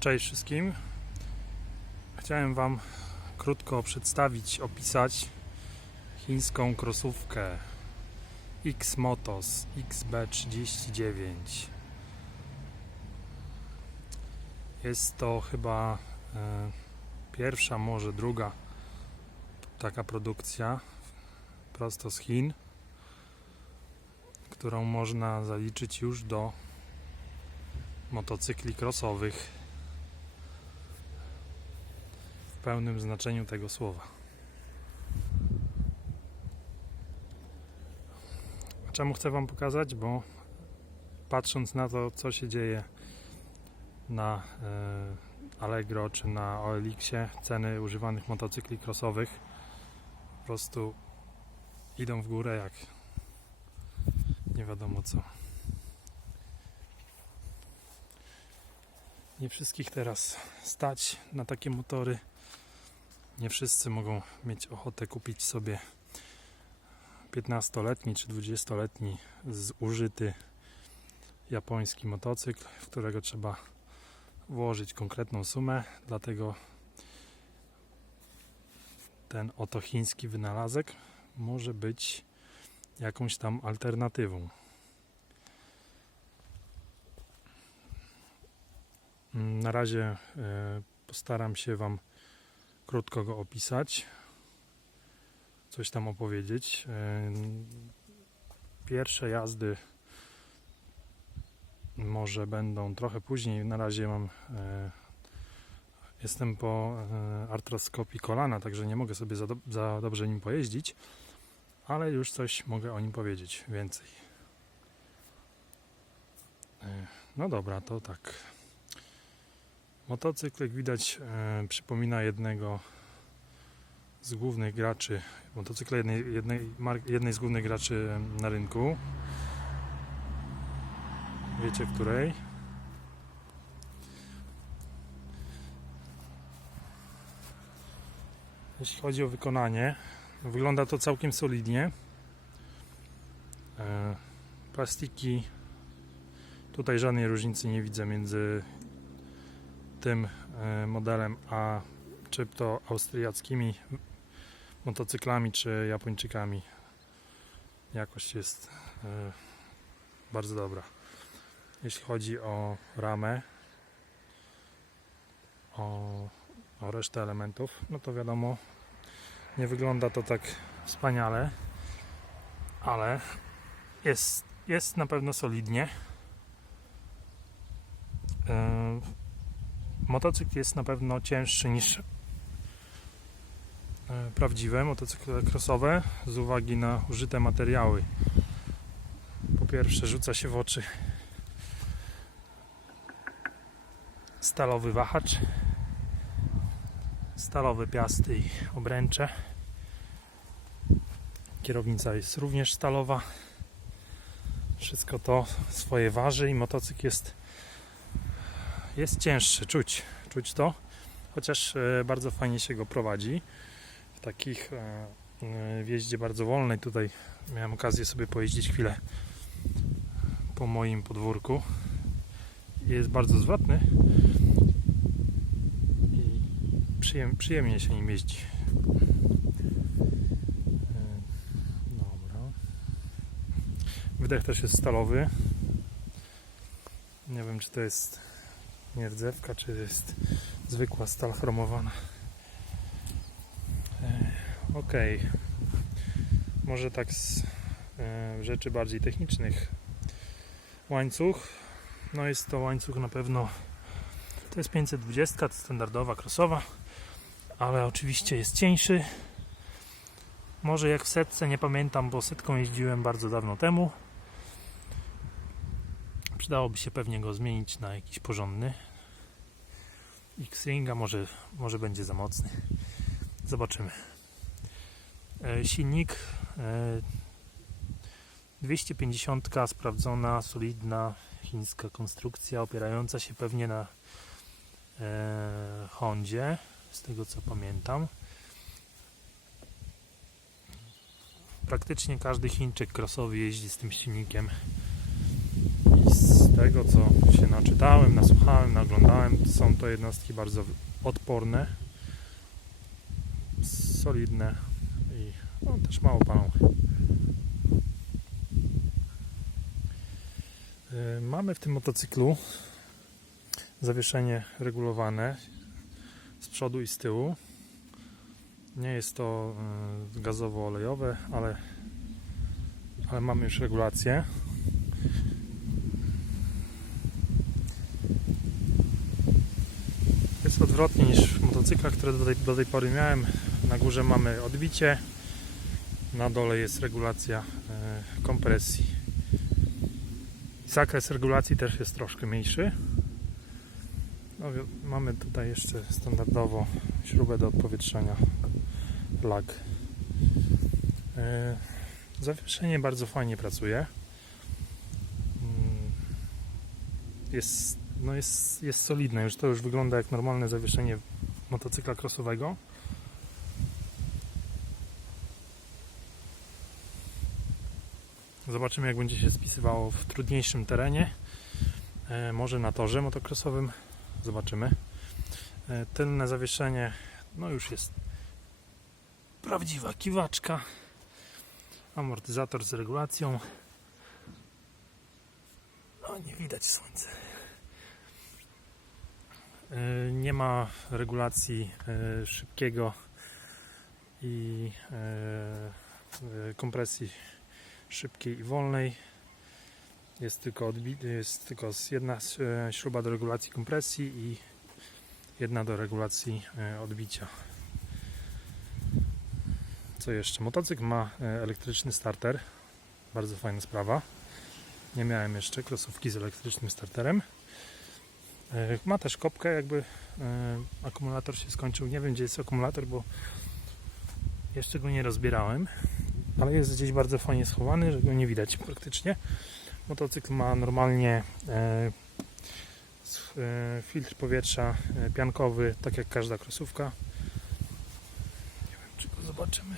Cześć wszystkim. Chciałem Wam krótko przedstawić, opisać chińską krosówkę X-Motos XB39. Jest to chyba e, pierwsza, może druga taka produkcja prosto z Chin, którą można zaliczyć już do motocykli crossowych w pełnym znaczeniu tego słowa. Czemu chcę Wam pokazać? Bo patrząc na to, co się dzieje na e, Allegro czy na OLX-ie, ceny używanych motocykli crossowych po prostu idą w górę jak nie wiadomo co. Nie wszystkich teraz stać na takie motory. Nie wszyscy mogą mieć ochotę kupić sobie 15-letni czy 20-letni zużyty japoński motocykl, w którego trzeba włożyć konkretną sumę. Dlatego ten oto chiński wynalazek może być jakąś tam alternatywą. Mm, Na razie e, postaram się Wam krótko go opisać, coś tam opowiedzieć. E, Pierwsze jazdy może będą trochę później. Na razie mam. e, Jestem po e, artroskopii kolana, także nie mogę sobie za, do, za dobrze nim pojeździć, ale już coś mogę o nim powiedzieć więcej. No dobra, to tak. Motocykl, jak widać, e, przypomina jednego z głównych graczy, motocykla jednej, jednej, jednej z głównych graczy na rynku. Wiecie której? Jeśli chodzi o wykonanie, wygląda to całkiem solidnie. E, plastiki, tutaj żadnej różnicy nie widzę między tym e, modelem, a czy to austriackimi motocyklami, czy Japończykami. Jakość jest e, bardzo dobra. Jeśli chodzi o ramę, o, o resztę elementów, no to wiadomo, nie wygląda to tak wspaniale, ale jest, jest na pewno solidnie. E, Motocykl jest na pewno cięższy niż e, prawdziwe motocykle crossowe z uwagi na użyte materiały. Po pierwsze rzuca się w oczy stalowy wahacz, stalowe piasty i obręcze. Kierownica jest również stalowa. Wszystko to swoje waży i motocykl jest jest cięższy, czuć, czuć to, chociaż e, bardzo fajnie się go prowadzi. W takich e, e, w jeździe bardzo wolnej tutaj miałem okazję sobie pojeździć chwilę po moim podwórku. Jest bardzo zwrotny i przyjem, przyjemnie się nim jeździ. Dobra. Wydech też jest stalowy. Nie wiem, czy to jest nie rdzewka, czy jest zwykła stal chromowana. Ok. Może tak z e, rzeczy bardziej technicznych. Łańcuch. No jest to łańcuch na pewno. To jest 520, to standardowa, crossowa, ale oczywiście jest cieńszy. Może jak w setce, nie pamiętam, bo setką jeździłem bardzo dawno temu. Przydałoby się pewnie go zmienić na jakiś porządny. X-Ringa może, może będzie za mocny. Zobaczymy. E, silnik e, 250 sprawdzona, solidna chińska konstrukcja, opierająca się pewnie na e, Hondzie, z tego co pamiętam. Praktycznie każdy Chińczyk crossowy jeździ z tym silnikiem. Tego co się naczytałem, nasłuchałem, naglądałem są to jednostki bardzo odporne, solidne i no, też mało palą. Y, Mamy w tym motocyklu zawieszenie regulowane z przodu i z tyłu. Nie jest to y, gazowo-olejowe, ale, ale mamy już regulację. Odwrotnie niż w motocyklach, które do tej, do tej pory miałem. Na górze mamy odbicie, na dole jest regulacja y, kompresji. Zakres regulacji też jest troszkę mniejszy. No, mamy tutaj jeszcze standardowo śrubę do odpowietrzenia lag. E, Zawieszenie bardzo fajnie pracuje. Mm, Jest, no jest, jest solidne, już to już wygląda jak normalne zawieszenie motocykla crossowego. Zobaczymy jak będzie się spisywało w trudniejszym terenie. E, może na torze motocrossowym. Zobaczymy. E, tylne zawieszenie no już jest prawdziwa kiwaczka. Amortyzator z regulacją. No nie widać słońce. E, Nie ma regulacji e, szybkiego i e, kompresji szybkiej i wolnej. Jest tylko, jest tylko jedna śruba do regulacji kompresji i jedna do regulacji odbicia. Co jeszcze? Motocykl ma elektryczny starter. Bardzo fajna sprawa. Nie miałem jeszcze krosówki z elektrycznym starterem. E, Ma też kopkę, jakby e, akumulator się skończył. Nie wiem, gdzie jest akumulator, bo jeszcze go nie rozbierałem, ale jest gdzieś bardzo fajnie schowany, że go nie widać praktycznie. Motocykl ma normalnie e, filtr powietrza piankowy, tak jak każda krosówka. Nie wiem, czy go zobaczymy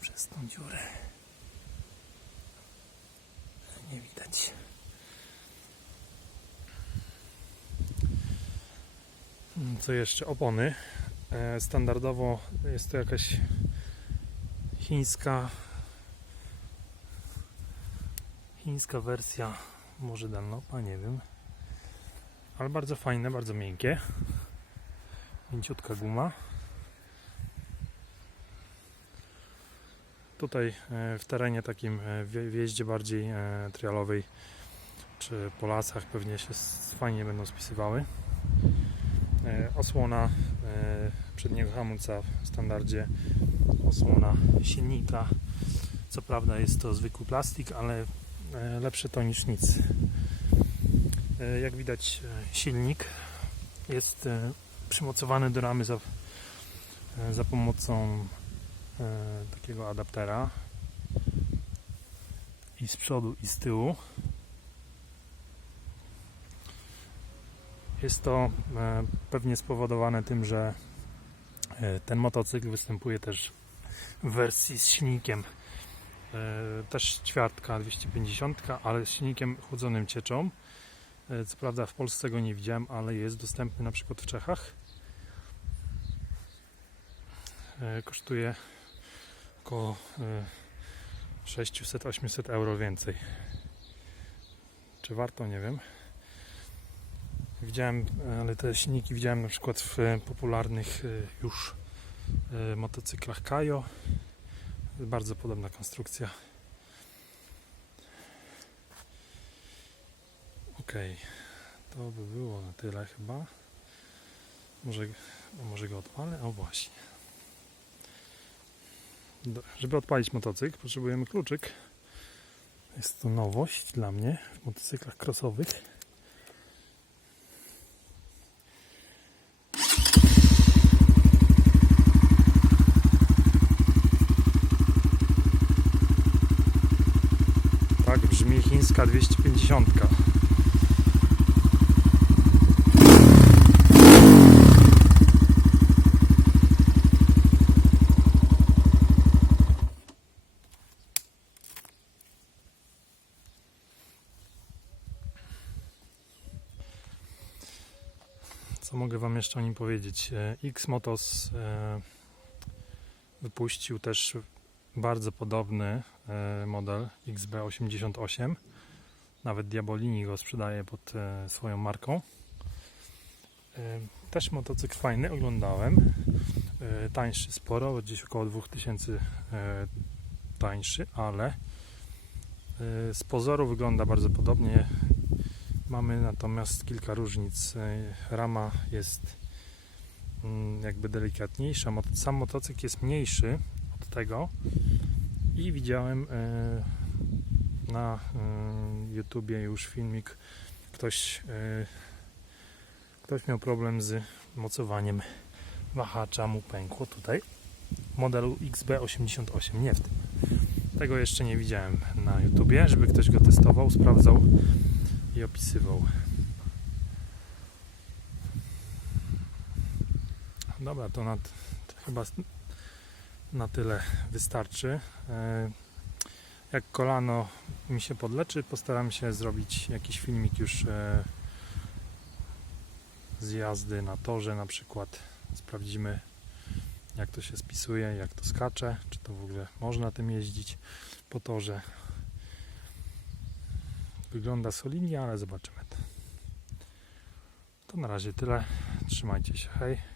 przez tą dziurę. Nie widać. Co jeszcze? Opony. E, Standardowo jest to jakaś chińska chińska wersja może Dunlopa, nie wiem ale bardzo fajne, bardzo miękkie mięciutka guma tutaj e, w terenie takim e, w jeździe bardziej trialowej czy po lasach pewnie się fajnie będą spisywały osłona e, przedniego hamulca w standardzie osłona silnika co prawda jest to zwykły plastik, ale e, lepsze to niż nic. E, Jak widać e, silnik jest e, przymocowany do ramy za, e, za pomocą e, takiego adaptera i z przodu i z tyłu. Jest to e, pewnie spowodowane tym, że e, ten motocykl występuje też w wersji z silnikiem E, też ćwiartka 250, ale z silnikiem chłodzonym cieczą. Co prawda w Polsce go nie widziałem, ale jest dostępny na przykład w Czechach. Kosztuje około e, 600-800 euro więcej. Czy warto? Nie wiem. Widziałem, ale te silniki widziałem na przykład w e, popularnych e, już e, motocyklach Kajo. Bardzo podobna konstrukcja. Ok, to by było na tyle chyba. Może, może go odpalę? O właśnie. Do, żeby odpalić motocykl, potrzebujemy kluczyk. Jest to nowość dla mnie w motocyklach crossowych. Tak chińska 250. Co mogę Wam jeszcze o nim powiedzieć? E, X-Motos e, wypuścił też bardzo podobny e, model XB88. Nawet Diabolini go sprzedaje pod e, swoją marką. E, Też motocykl fajny, oglądałem. E, Tańszy sporo, gdzieś około 2000 e, tańszy, ale z pozoru wygląda bardzo podobnie. Mamy natomiast kilka różnic. Rama jest mm, jakby delikatniejsza. Sam motocykl jest mniejszy od tego i widziałem na e, YouTubie już filmik. Ktoś, e, ktoś miał problem z mocowaniem wahacza, mu pękło tutaj. Modelu XB88, nie w tym. Tego jeszcze nie widziałem na YouTubie, żeby ktoś go testował, sprawdzał i opisywał. Dobra, to na, to chyba na tyle wystarczy. Jak kolano mi się podleczy, postaram się zrobić jakiś filmik już e, z jazdy na torze na przykład. Sprawdzimy jak to się spisuje, jak to skacze, czy to w ogóle można tym jeździć po torze. Wygląda solidnie, ale zobaczymy. To na razie tyle. Trzymajcie się, hej.